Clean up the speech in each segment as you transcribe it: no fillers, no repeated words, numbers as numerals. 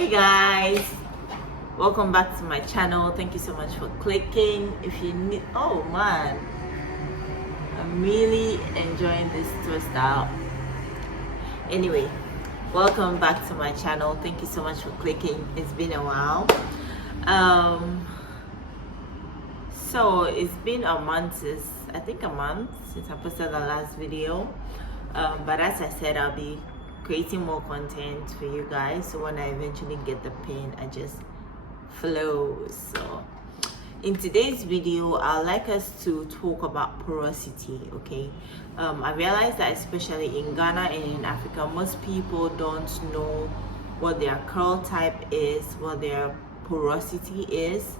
Hey guys, welcome back to my channel. Thank you so much for clicking. If you need, oh man, I'm really enjoying this twist out. Anyway, welcome back to my channel. Thank you so much for clicking. It's been a while. So it's been a month since I posted the last video. But as I said, I'll be creating more content for you guys, so when I eventually get the pin, I just flow. So in today's video, I'd like us to talk about porosity. Okay, I realized that especially in Ghana and in Africa, most people don't know what their curl type is, what their porosity is,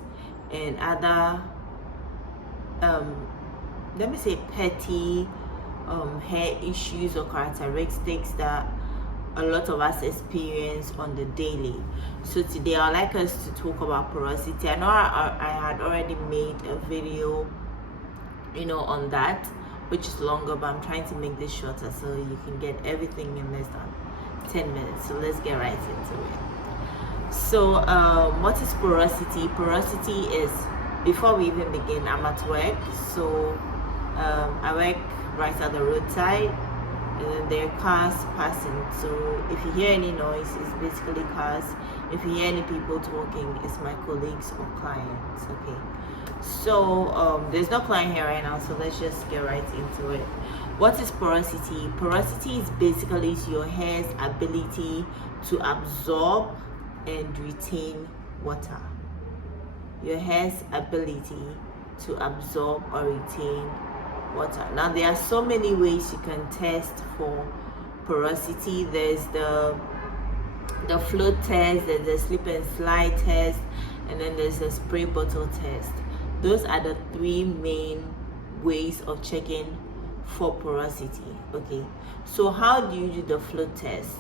and other let me say petty hair issues or characteristics that a lot of us experience on the daily. So today I'd like us to talk about porosity. I know I had already made a video on that, which is longer, but I'm trying to make this shorter so you can get everything in less than 10 minutes. So let's get right into it. So what is porosity? Porosity is, before we even begin, I'm at work, so I work right at the roadside, and then there are cars passing. So if you hear any noise, it's basically cars. If you hear any people talking, it's my colleagues or clients. Okay, so there's no client here right now, so let's just get right into it. What is porosity? Porosity is basically your hair's ability to absorb and retain water. Your hair's ability to absorb or retain water. Now there are so many ways you can test for porosity. There's the float test, there's the slip and slide test, and then there's the spray bottle test. Those are the three main ways of checking for porosity. Okay, so how do you do the float test?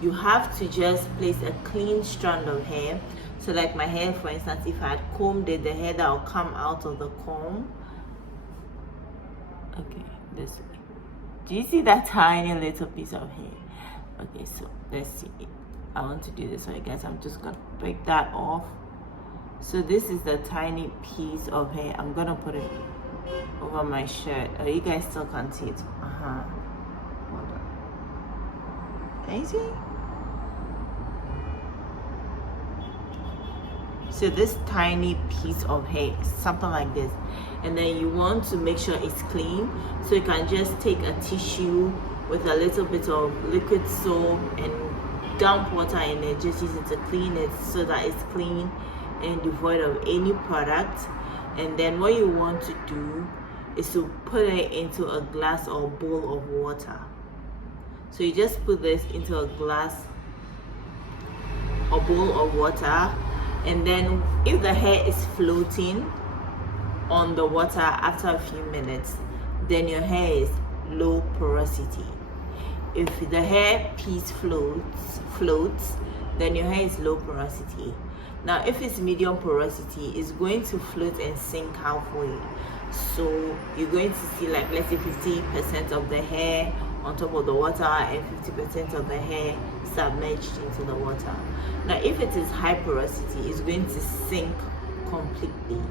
You have to just place a clean strand of hair. So like my hair, for instance, if I had combed it, the hair that will come out of the comb, okay, this way. Do you see that tiny little piece of hair? Okay, so let's see. I want to do this for you guys. I'm just gonna break that off. So this is the tiny piece of hair. I'm gonna put it over my shirt. Oh, you guys still can't see it. Hold on. Can you see? So this tiny piece of hair, something like this, and then you want to make sure it's clean. So you can just take a tissue with a little bit of liquid soap and dump water in it. Just use it to clean it so that it's clean and devoid of any product. And then what you want to do is to put it into a glass or bowl of water. So you just put this into a glass or bowl of water. And then if the hair is floating on the water after a few minutes, then your hair is low porosity. If the hair piece floats, then your hair is low porosity. Now if it's medium porosity, it's going to float and sink halfway. So you're going to see, like, let's say 50% of the hair on top of the water and 50% of the hair submerged into the water. Now if it is high porosity, it's going to sink completely.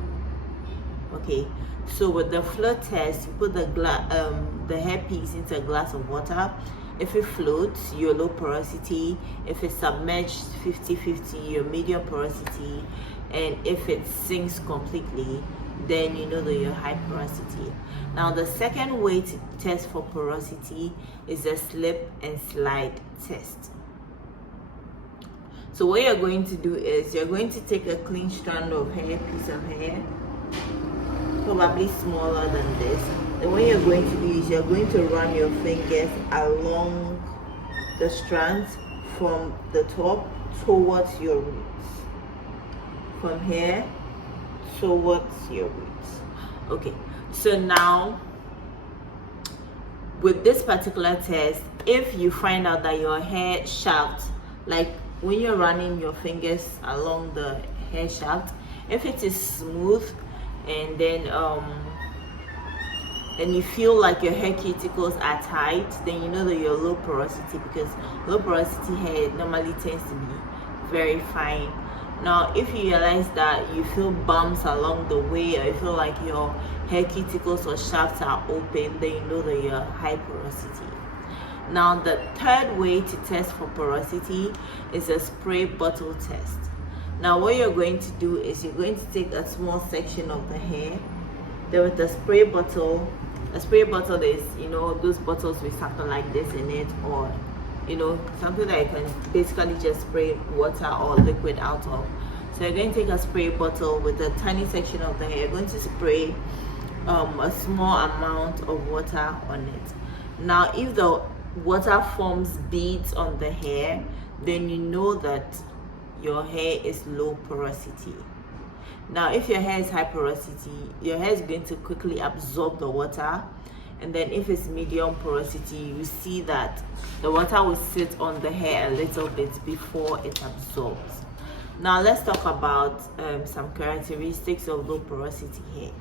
Okay, so with the float test, you put the hair piece into a glass of water. If it floats, you're low porosity. If it's submerged 50-50, you're medium porosity. And if it sinks completely, then you know that you're high porosity. Now the second way to test for porosity is the slip and slide test. So what you're going to do is you're going to take a clean strand of hair, piece of hair, probably smaller than this. And what you're going to do is you're going to run your fingers along the strands from the top towards your roots. From here towards your roots. Okay, so now with this particular test, if you find out that your hair shaft, like when you're running your fingers along the hair shaft, if it is smooth and then and you feel like your hair cuticles are tight, then you know that you're low porosity, because low porosity hair normally tends to be very fine. Now if you realize that you feel bumps along the way, or you feel like your hair cuticles or shafts are open, then you know that you're high porosity. Now the third way to test for porosity is a spray bottle test. Now what you're going to do is you're going to take a small section of the hair, then with a spray bottle is, you know, those bottles with something like this in it, or you know, something that you can basically just spray water or liquid out of. So you're going to take a spray bottle with a tiny section of the hair. You're going to spray a small amount of water on it. Now if the water forms beads on the hair, then you know that your hair is low porosity. Now if your hair is high porosity, your hair is going to quickly absorb the water, and then if it's medium porosity, you see that the water will sit on the hair a little bit before it absorbs. Now let's talk about some characteristics of low porosity hair.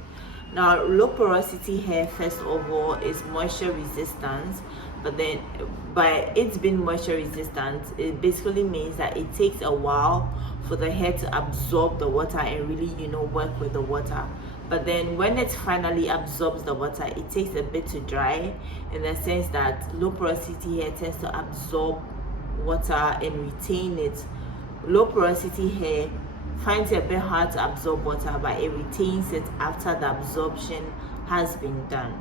Now low porosity hair, first of all, is moisture resistant, but then by it being moisture resistant, it basically means that it takes a while for the hair to absorb the water and really, you know, work with the water. But then when it finally absorbs the water, it takes a bit to dry, in the sense that low porosity hair tends to absorb water and retain it. Low porosity hair finds it a bit hard to absorb water, but it retains it after the absorption has been done.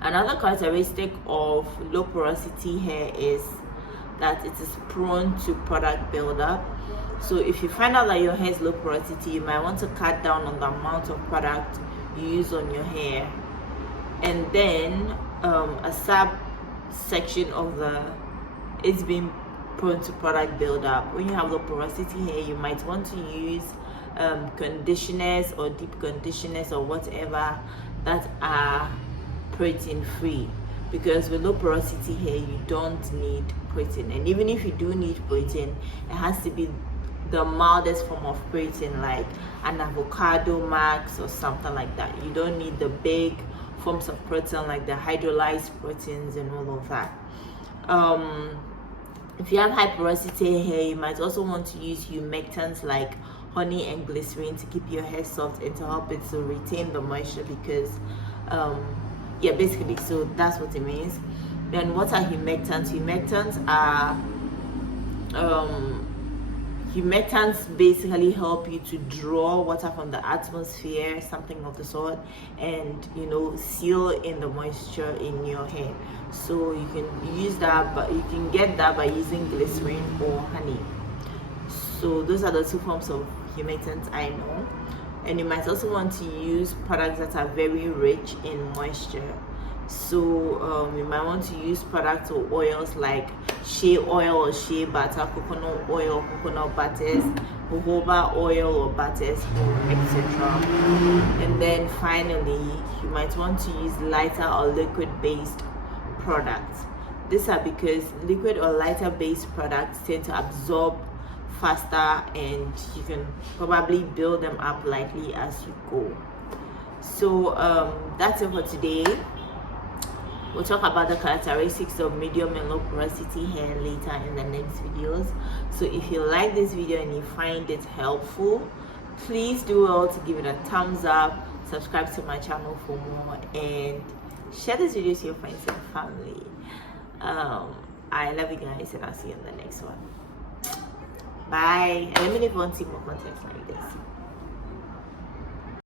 Another characteristic of low porosity hair is that it is prone to product buildup. So if you find out that your hair is low porosity, you might want to cut down on the amount of product you use on your hair. And then a subsection of it's being prone to product buildup. When you have low porosity hair, you might want to use conditioners or deep conditioners or whatever that are protein free, because with low porosity hair you don't need protein, and even if you do need protein, it has to be the mildest form of protein, like an avocado max or something like that. You don't need the big forms of protein like the hydrolyzed proteins and all of that. If you have high porosity hair, you might also want to use humectants like honey and glycerin to keep your hair soft and to help it to retain the moisture, because yeah, basically, so that's what it means. Then what are humectants? Humectants basically help you to draw water from the atmosphere, something of the sort, and, you know, seal in the moisture in your hair. So you can use that, but you can get that by using glycerin or honey. So those are the two forms of humectants I know. And you might also want to use products that are very rich in moisture. So you might want to use products or oils like shea oil or shea butter, coconut oil, coconut butters, jojoba oil or butters, etc. And then finally, you might want to use lighter or liquid-based products. These are because liquid or lighter based products tend to absorb faster, and you can probably build them up lightly as you go. So that's it for today. We'll talk about the characteristics of medium and low porosity hair later in the next videos. So if you like this video and you find it helpful, please do well to give it a thumbs up, subscribe to my channel for more, and share this video to your friends and family. I love you guys, and I'll see you in the next one. Bye. And let me know if you want to see more content like this.